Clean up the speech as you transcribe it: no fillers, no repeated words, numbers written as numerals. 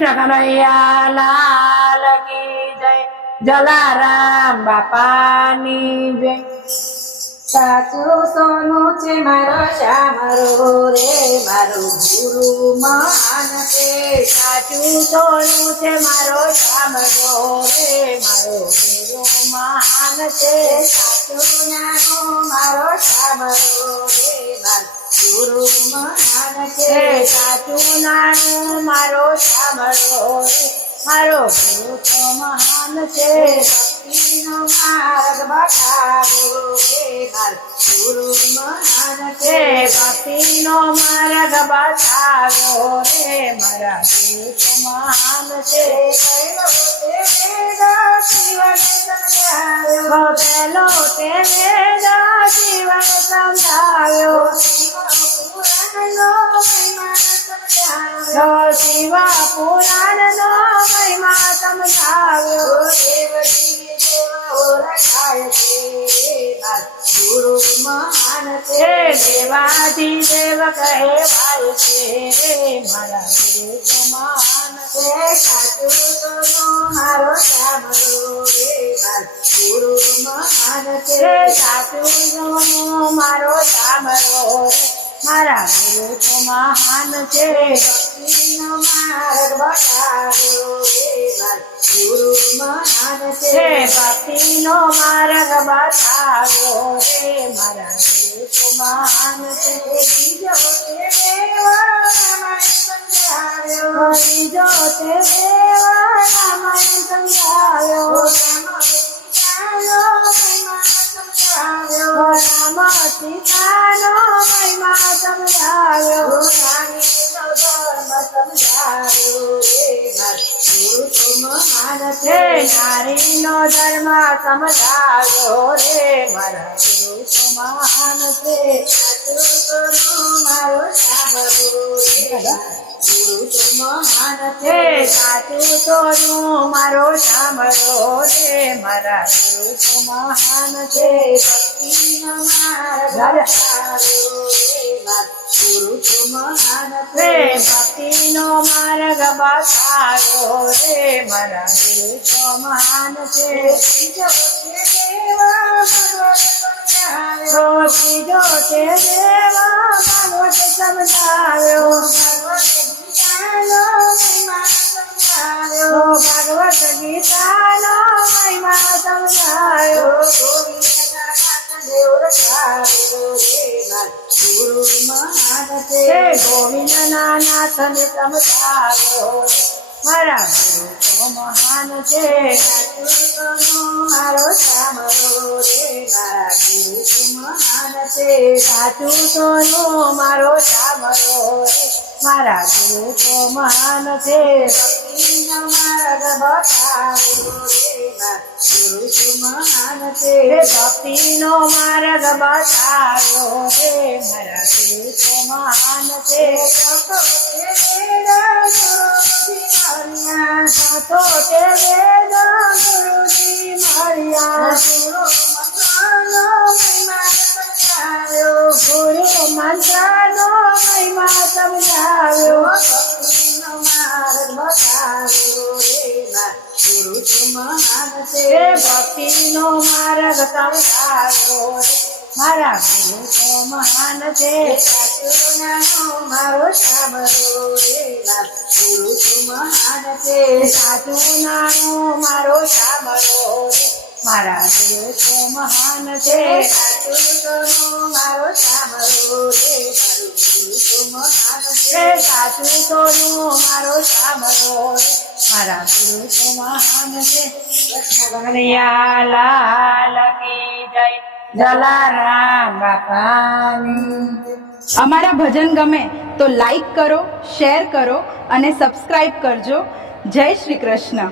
કૃષ્ણ કનૈયા લાલ કી જય, જલારામ બાપાની જય। સાચું સોનું છે મારો શ્યામરો રે, મારો ગુરુ મહાન છે। સાચું સોનું છે મારો શ્યામરો રે, મારો ગુરુ મહાન છે। સાચું નાનું મારો શ્યામરો રે, મારો ગુરુ મહાન છે। સાચું નાનું મારો શ્યામરો રે, મારો ગુરુ તો મહાન છે। ભક્તિનો માર્ગ બતાવ્યો રે, મારો ગુરુ મહાન છે। ભક્તિનો માર્ગ બતાવ્યો રે, મારા ગુરુ તો મહાન છે। પહેલો તે વેદ શિવને સમજાવ્યો, પહેલો તે વેદ શિવને સમજાવ્યો, શિવ પુરાણનો મહિમા સમજાવ્યો, શિવ પુરાણનો મહિમા સમજાવ્યો। દેવજી દેવો રખાય છે, ગુરુ મહાન છે। દેવાધિદેવ કહેવાય છે, મારા ગુરુ તો મહાન છે। સાચું સોનું મારો શ્યામરો રે, મારો ગુરુ મહાન છે। સાચું સોનું મારો શ્યામરો રે, મારા ગુરુ તો મહાન છે। ભક્તિનો માર્ગ બતાવ્યો રે, મારો ગુરુ મહાન છે। ભક્તિનો માર્ગ બતાવ્યો રે, મારા ગુરુ તો મહાન છે। બીજો તે દેવ રામાયણ સમજાવ્યો, બીજો તે દેવ રામાયણ સમજાવ્યો, રામ સીતાનો મહિમા સમજાવ્યો, રામ સીતાનો મહિમા સમજાવ્યો રે, મારા ગુરુ તો મહાન છે। નારીનો ધર્મ સમજાવ્યો રે, મારો ગુરુ તો મારો શ્યામરો રે, મારા ગુરુ તો મહાન છે। સાચું તો મારો શ્યામરો રે, મારા ગુરુ તો મહાન છે। ભક્તિનો માર્ગ બતાવ્યો રે, મારો ગુરુ તો મહાન છે। ભક્તિનો માર્ગ બતાવ્યો રે, મારા ગુરુ તો મહાન છે। ત્રીજો તે દેવ ભાગવત સમજાવ્યો, ભગવદ્ ગીતાનો મહિમા સમજાવ્યો, ગુરુ મહાન છે। ગોવિંદના નાથને સમજાવ્યો રે, મારા ગુરુ તો મહાન છે। મારો શ્યામરો રે, મારા ગુરુ તો મહાન છે। સાચું સોનું મારો શ્યામરો રે, મારા ગુરુ તો મહાન છે। ભક્તિનો માર્ગ બતાવ્યો રે, મારા ગુરુ તો મહાન છે। ભક્તિનો માર્ગ બતાવ્યો રે, મારા ગુરુ તો મહાન છે। સાચો તે વેદ ગુરુજી મળ્યા, ગુરુ મંત્રનો મહિમા સમજાવ્યો, ભક્તિનો માર્ગ બતાવ્યો રે, મારા ગુરુ તો મહાન છે। ભક્તિનો માર્ગ સમજાવ્યો રે, મારા ગુરુ તો મહાન છે। સાચું નાનું મારો શ્યામરો રે, મારો ગુરુ તો મહાન છે। સાચું નાનું મારો શ્યામરો રે, મારા ગુરુ તો મહાન છે। સાચું સોનું મારો શ્યામરો રે, મારો ગુરુ તો મહાન છે। સાચું સોનું મારો શ્યામરો રે, મારા ગુરુ તો મહાન છે। કૃષ્ણ કનૈયા લાલ કી જય, જલારામ બાપાની જય। અમારા ભજન ગમે તો લાઈક કરો, શેર કરો અને સબસ્ક્રાઇબ કરજો। જય શ્રી કૃષ્ણ।